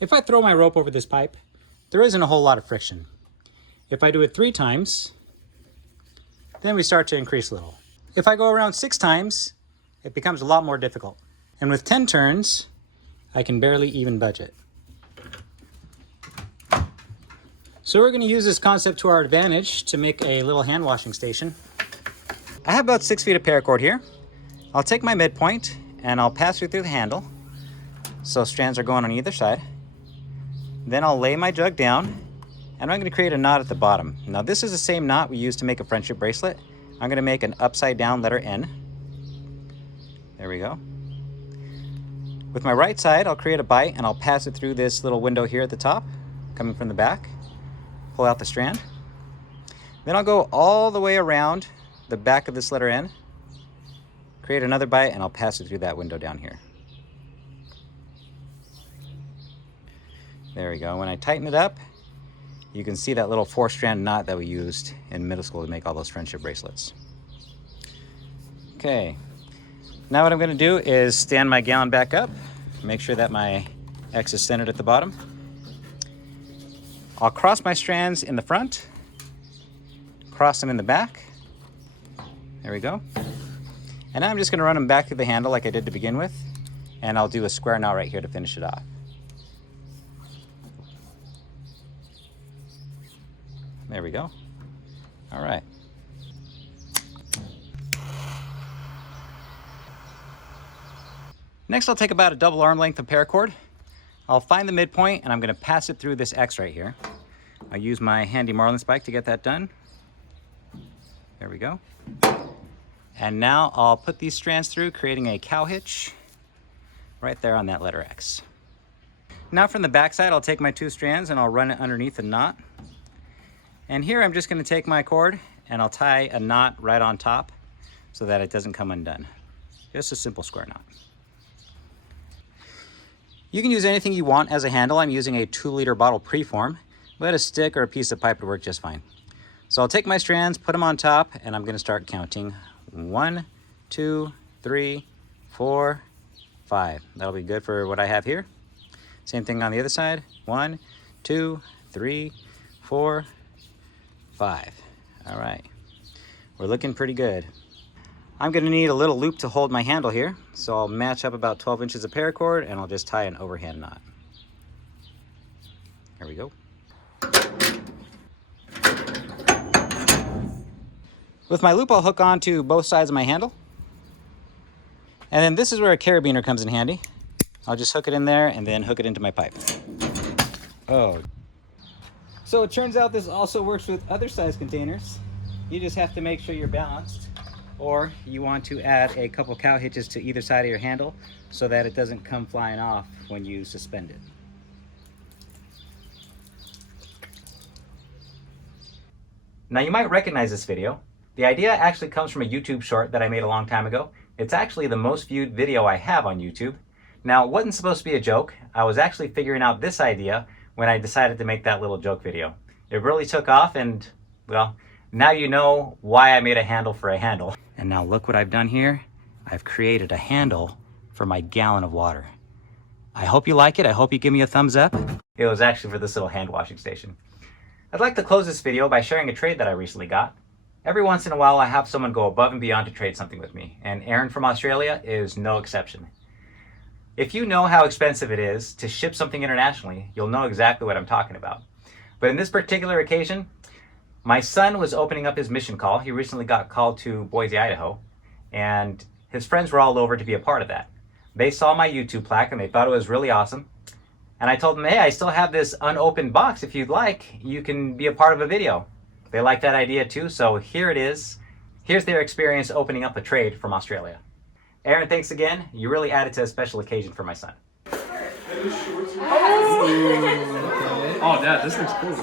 If I throw my rope over this pipe, there isn't a whole lot of friction. If I do it 3 times, then we start to increase a little. If I go around 6 times, it becomes a lot more difficult. And with 10 turns, I can barely even budget. So we're going to use this concept to our advantage to make a little hand washing station. I have about 6 feet of paracord here. I'll take my midpoint and I'll pass it through the handle, so strands are going on either side. Then I'll lay my jug down and I'm going to create a knot at the bottom. Now this is the same knot we used to make a friendship bracelet. I'm going to make an upside down letter N. There we go. With my right side, I'll create a bite and I'll pass it through this little window here at the top, coming from the back. Pull out the strand. Then I'll go all the way around the back of this letter N, create another bite, and I'll pass it through that window down here. There we go. When I tighten it up, you can see that little 4-strand knot that we used in middle school to make all those friendship bracelets. Okay, now what I'm going to do is stand my gallon back up, make sure that my X is centered at the bottom. I'll cross my strands in the front, cross them in the back. There we go. And now I'm just going to run them back through the handle like I did to begin with, and I'll do a square knot right here to finish it off. There we go. All right. Next, I'll take about a double arm length of paracord. I'll find the midpoint and I'm going to pass it through this X right here. I'll use my handy marlin spike to get that done. There we go. And now I'll put these strands through, creating a cow hitch right there on that letter X. Now from the back side, I'll take my 2 strands and I'll run it underneath the knot. And here I'm just going to take my cord and I'll tie a knot right on top so that it doesn't come undone. Just a simple square knot. You can use anything you want as a handle. I'm using a 2-liter bottle preform, but a stick or a piece of pipe would work just fine. So I'll take my strands, put them on top, and I'm going to start counting. 1, 2, 3, 4, 5. That'll be good for what I have here. Same thing on the other side. 1, 2, 3, 4, 5. All right, we're looking pretty good. I'm going to need a little loop to hold my handle here, so I'll match up about 12 inches of paracord and I'll just tie an overhand knot. There we go. With my loop, I'll hook onto both sides of my handle. And then this is where a carabiner comes in handy. I'll just hook it in there and then hook it into my pipe. Oh. So it turns out this also works with other size containers. You just have to make sure you're balanced, or you want to add a couple cow hitches to either side of your handle so that it doesn't come flying off when you suspend it. Now you might recognize this video. The idea actually comes from a YouTube short that I made a long time ago. It's actually the most viewed video I have on YouTube. Now it wasn't supposed to be a joke. I was actually figuring out this idea when I decided to make that little joke video. It really took off, and well, now you know why I made a handle for a handle. And now look what I've done here. I've created a handle for my gallon of water. I hope you like it. I hope you give me a thumbs up. It was actually for this little hand washing station. I'd like to close this video by sharing a trade that I recently got. Every once in a while I have someone go above and beyond to trade something with me, and Aaron from Australia is no exception. If you know how expensive it is to ship something internationally, you'll know exactly what I'm talking about. But in this particular occasion, my son was opening up his mission call. He recently got called to Boise, Idaho, and his friends were all over to be a part of that. They saw my YouTube plaque and they thought it was really awesome. And I told them, hey, I still have this unopened box. If you'd like, you can be a part of a video. They liked that idea too, so here it is. Here's their experience opening up a trade from Australia. Aaron, thanks again. You really added to a special occasion for my son. Oh, Dad, this looks cool.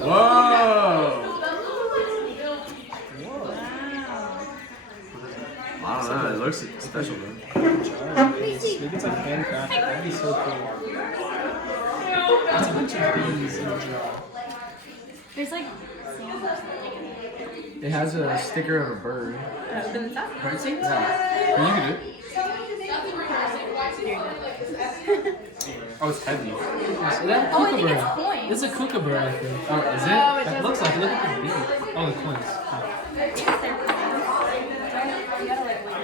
Whoa! I don't know, it looks special, man. Maybe it's like handcrafted. That'd be so cool. It's a bunch of bees in a jar. There's like It has a sticker of a bird. in the top. Yeah. You can do it. Oh, it's heavy. So that Oh, I think it's kookaburra. coins. It's a kookaburra, I think. Oh, is it? Oh, it That does looks like it. Look at the bead. Oh, the coins.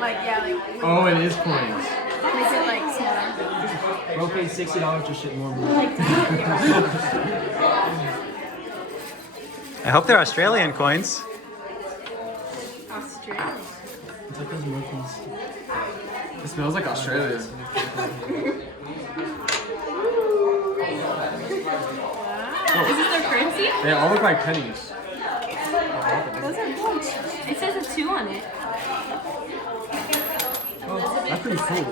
Like, yeah, like, Oh, it is coins. make it like smaller. Bro paid $60 to shit more. I hope they're Australian coins. Australia. It's like those monkeys. It smells like Australia. Is this their currency? They all look like pennies. Those are coins. It says a 2 on it. That's pretty cool.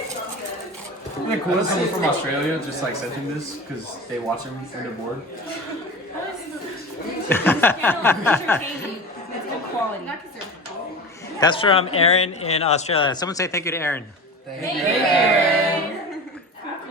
Isn't it cool that someone from Australia just like sent him this because they watch him when they're bored? It's entertaining. It's good quality. That's from Aaron in Australia. Someone say thank you to Aaron. Thank you.